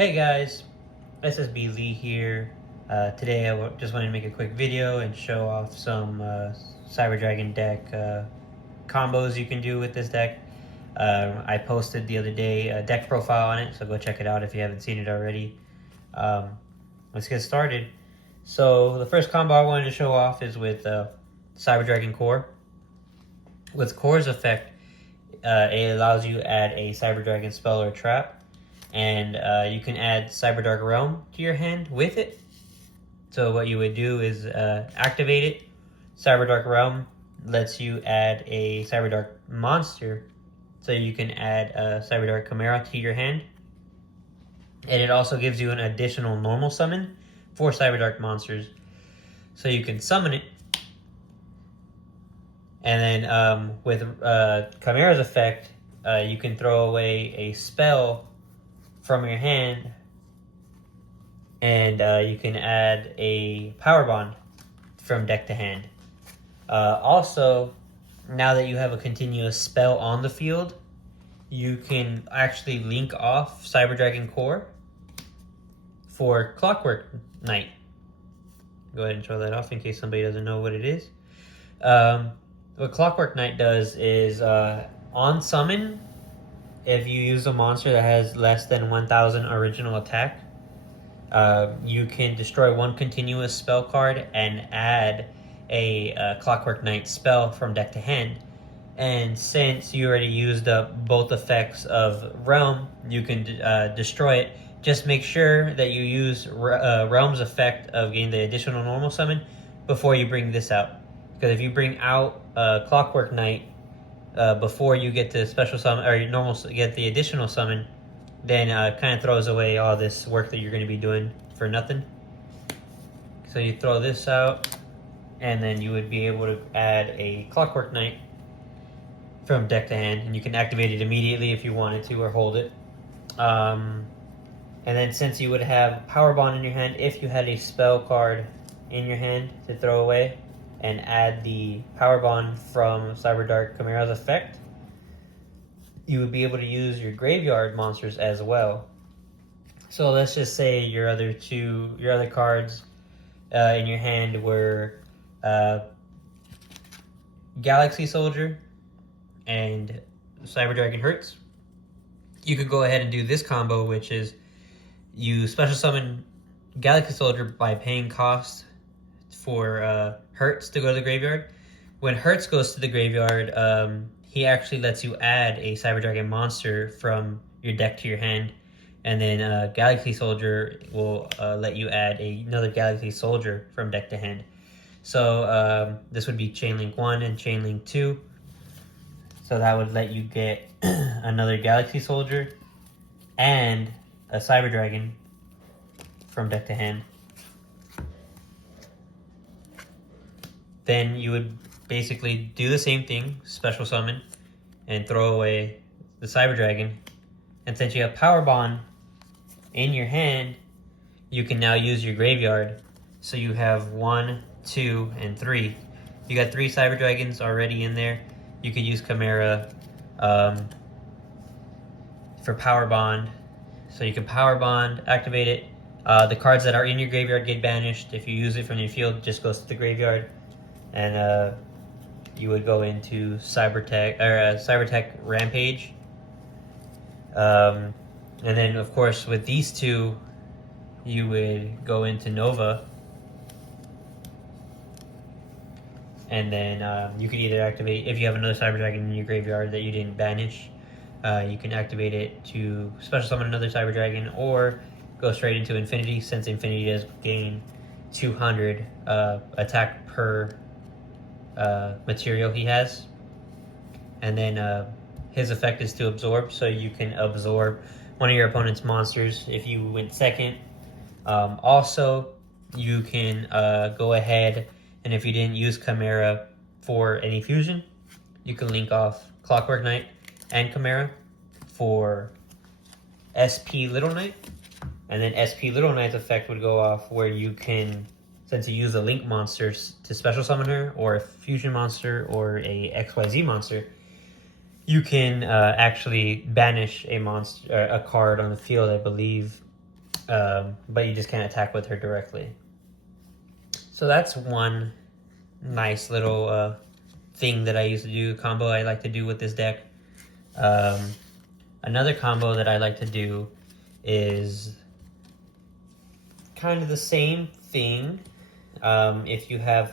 Hey guys, SSB Lee here. Today just wanted to make a quick video and show off some Cyber Dragon deck combos you can do with this deck. I posted the other day a deck profile on it, so go check it out if you haven't seen it already. Let's get started. So the first combo I wanted to show off is with Cyber Dragon Core. With Core's effect, it allows you to add a Cyber Dragon spell or trap. And you can add Cyber Dark Realm to your hand with it. So what you would do is activate it. Cyber Dark Realm lets you add a Cyber Dark monster. So you can add a Cyber Dark Chimera to your hand. And it also gives you an additional normal summon for Cyber Dark monsters. So you can summon it. And then with Chimera's effect, you can throw away a spell from your hand, and you can add a power bond from deck to hand. Also, now that you have a continuous spell on the field, you can actually link off Cyber Dragon Core for Clockwork Knight. Go ahead and show that off in case somebody doesn't know what it is. What Clockwork Knight does is on summon, if you use a monster that has less than 1,000 original attack, you can destroy one continuous spell card and add a Clockwork Knight spell from deck to hand. And since you already used up both effects of Realm, you can destroy it. Just make sure that you use Realm's effect of getting the additional normal summon before you bring this out. Because if you bring out Clockwork Knight before you get the special summon or normal get the additional summon, then kind of throws away all this work that you're going to be doing for nothing. So you throw this out, and then you would be able to add a Clockwork Knight from deck to hand, and you can activate it immediately if you wanted to, or hold it. And then since you would have Power Bond in your hand, if you had a spell card in your hand to throw away, and add the Power Bond from Cyber Dark Chimera's effect, you would be able to use your graveyard monsters as well. So let's just say your other cards in your hand were Galaxy Soldier and Cyber Dragon Hertz. You could go ahead and do this combo, which is you special summon Galaxy Soldier by paying cost for Hertz to go to the graveyard. When Hertz goes to the graveyard, he actually lets you add a Cyber Dragon monster from your deck to your hand, and then Galaxy Soldier will let you add another Galaxy Soldier from deck to hand. So this would be Chainlink 1 and Chainlink 2. So that would let you get another Galaxy Soldier and a Cyber Dragon from deck to hand. Then you would basically do the same thing, special summon, and throw away the Cyber Dragon. And since you have Power Bond in your hand, you can now use your graveyard. So you have 1, 2, and 3. You got 3 Cyber Dragons already in there. You could use Chimera for Power Bond. So you can Power Bond, activate it. The cards that are in your graveyard get banished. If you use it from your field, it just goes to the graveyard. And you would go into Cybertech Rampage. And then, of course, with these two, you would go into Nova. And then you could either activate, if you have another Cyber Dragon in your graveyard that you didn't banish, you can activate it to special summon another Cyber Dragon, or go straight into Infinity, since Infinity does gain 200 attack per material he has. And then his effect is to absorb, so you can absorb one of your opponent's monsters if you went second. Also, you can go ahead, and if you didn't use Chimera for any fusion, you can link off Clockwork Knight and Chimera for SP Little Knight. And then SP Little Knight's effect would go off where you can, since you use a Link monster to special summon her, or a fusion monster, or a XYZ monster, you can actually banish a monster, a card on the field. I believe but you just can't attack with her directly. So that's one nice little thing that I used to do, combo I like to do with this deck. Another combo that I like to do is kind of the same thing. If you have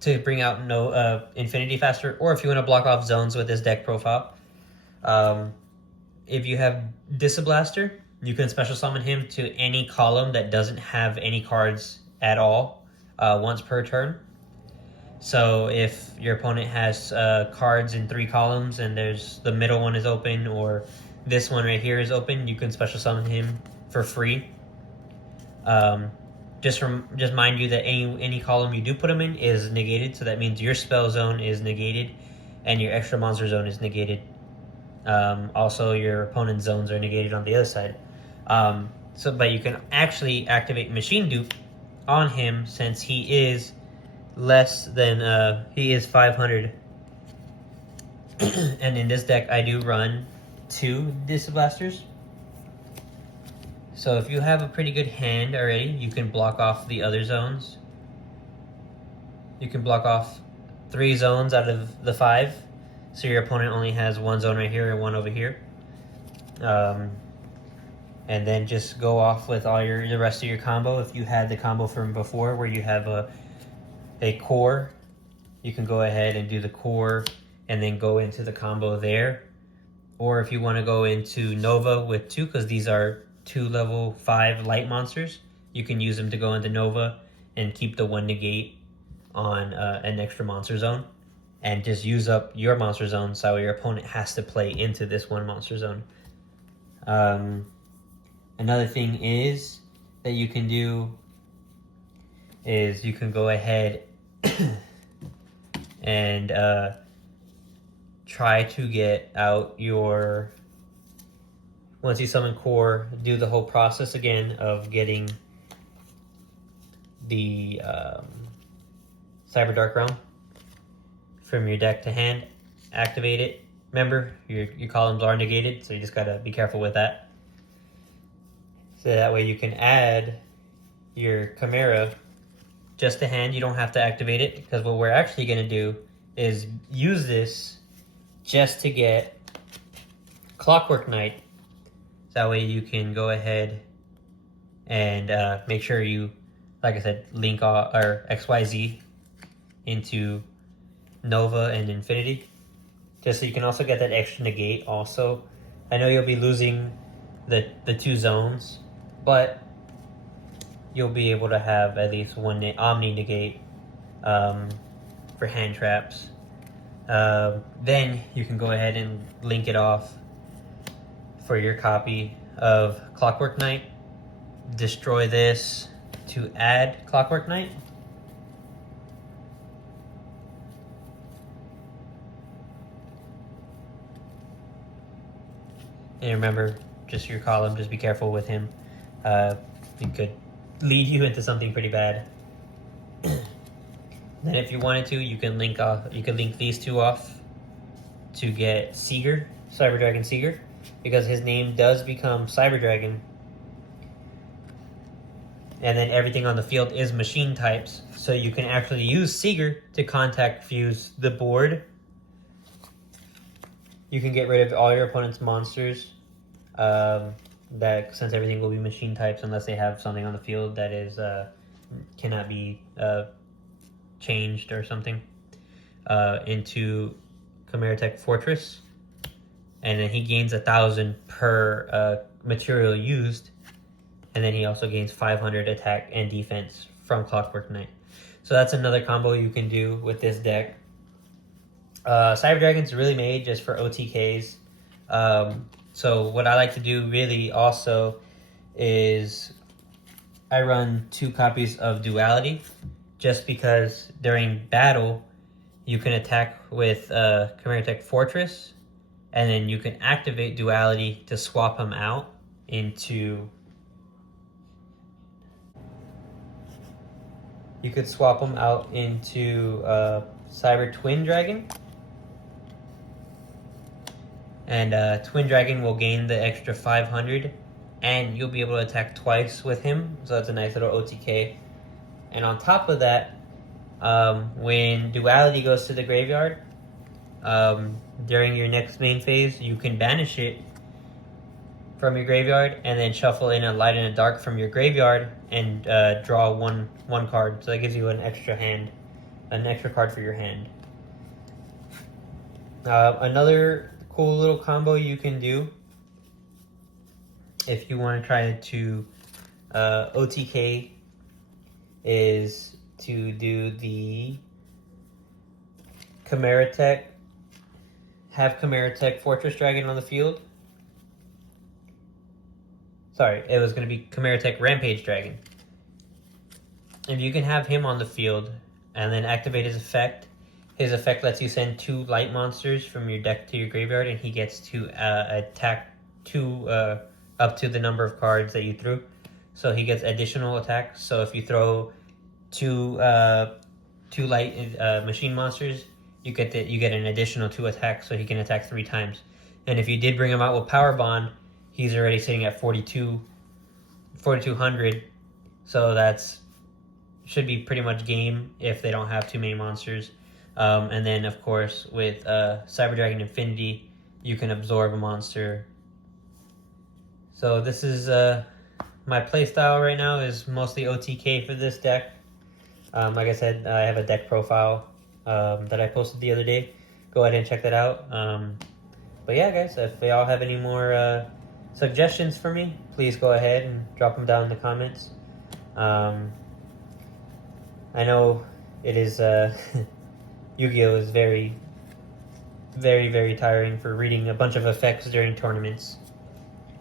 to bring out no Infinity faster, or if you want to block off zones with this deck profile. If you have Disablaster, you can special summon him to any column that doesn't have any cards at all once per turn. So if your opponent has cards in 3 columns and there's the middle one is open, or this one right here is open, you can special summon him for free. Just mind you that any column you do put him in is negated, so that means your spell zone is negated and your extra monster zone is negated. Also, your opponent's zones are negated on the other side. But you can actually activate Machine Dupe on him, since he is less than he is 500. And in this deck, I do run 2 Disablasters. So if you have a pretty good hand already, you can block off the other zones. You can block off 3 zones out of the 5. So your opponent only has 1 zone right here and 1 over here. And then just go off with all the rest of your combo. If you had the combo from before where you have a core, you can go ahead and do the core and then go into the combo there. Or if you want to go into Nova with 2, because these are 2 level 5 light monsters, you can use them to go into Nova and keep the 1 negate on an extra monster zone, and just use up your monster zone so your opponent has to play into this 1 monster zone. Another thing is that you can do is you can go ahead and try to get out your, once you summon core, do the whole process again of getting the Cyber Dark Realm from your deck to hand, activate it. Remember, your columns are negated, so you just gotta be careful with that. So that way you can add your Chimera just to hand. You don't have to activate it, because what we're actually gonna do is use this just to get Clockwork Knight. That way you can go ahead and make sure you, like I said, link or XYZ into Nova and Infinity, just so you can also get that extra negate also. I know you'll be losing the 2 zones, but you'll be able to have at least 1 Omni negate for hand traps. Then you can go ahead and link it off for your copy of Clockwork Knight. Destroy this to add Clockwork Knight. And remember, just your column, just be careful with him. He could lead you into something pretty bad. Then if you wanted to, you can link these 2 off to get Seeger, Cyber Dragon Seeger, because his name does become Cyber Dragon. And then everything on the field is machine types, so you can actually use Seeger to contact fuse the board. You can get rid of all your opponent's monsters, that, since everything will be machine types unless they have something on the field that is cannot be changed or something, into Chimera Tech Fortress, and then he gains 1,000 per material used, and then he also gains 500 attack and defense from Clockwork Knight. So that's another combo you can do with this deck. Cyber Dragon's really made just for OTKs. So what I like to do really also is I run 2 copies of Duality, just because during battle you can attack with Chimera Tech Fortress, and then you can activate Duality to swap him out into... You could swap him out into Cyber Twin Dragon. And Twin Dragon will gain the extra 500, and you'll be able to attack twice with him. So that's a nice little OTK. And on top of that, when Duality goes to the graveyard, during your next main phase, you can banish it from your graveyard and then shuffle in a light and a dark from your graveyard and draw one card. So that gives you an extra card for your hand. Another cool little combo you can do if you want to try to OTK is to do the Chimera Tech. Have Chimera Tech Fortress Dragon on the field. Sorry, it was going to be Chimera Tech Rampage Dragon. If you can have him on the field and then activate his effect lets you send 2 light monsters from your deck to your graveyard, and he gets to attack 2 up to the number of cards that you threw. So he gets additional attacks. So if you throw 2 light machine monsters, you get an additional 2 attacks, so he can attack 3 times. And if you did bring him out with Power Bond, he's already sitting at 4,200. So that's should be pretty much game if they don't have too many monsters. And then, of course, with Cyber Dragon Infinity, you can absorb a monster. So this is my playstyle right now is mostly OTK for this deck. Like I said, I have a deck profile that I posted the other day. Go ahead and check that out. But yeah, guys, if y'all have any more suggestions for me, please go ahead and drop them down in the comments. I know it is... Yu-Gi-Oh! Is very, very, very tiring for reading a bunch of effects during tournaments.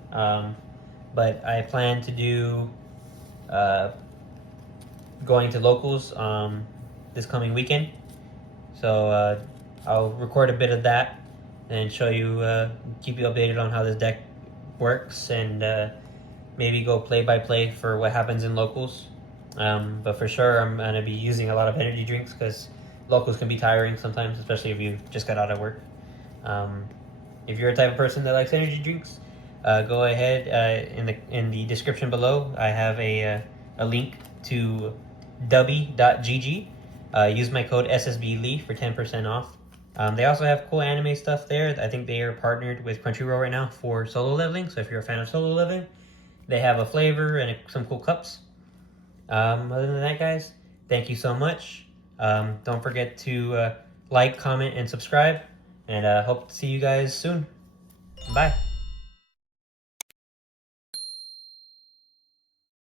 But I plan to do going to locals this coming weekend. So I'll record a bit of that and show you, keep you updated on how this deck works, and maybe go play-by-play for what happens in locals. But for sure, I'm going to be using a lot of energy drinks because locals can be tiring sometimes, especially if you just got out of work. If you're a type of person that likes energy drinks, go ahead in the description below. I have a link to dubby.gg. Use my code SSBLEE for 10% off. They also have cool anime stuff there. I think they are partnered with Crunchyroll right now for solo leveling. So if you're a fan of solo leveling, they have a flavor and some cool cups. Other than that, guys, thank you so much. Don't forget to like, comment, and subscribe, and hope to see you guys soon. Bye.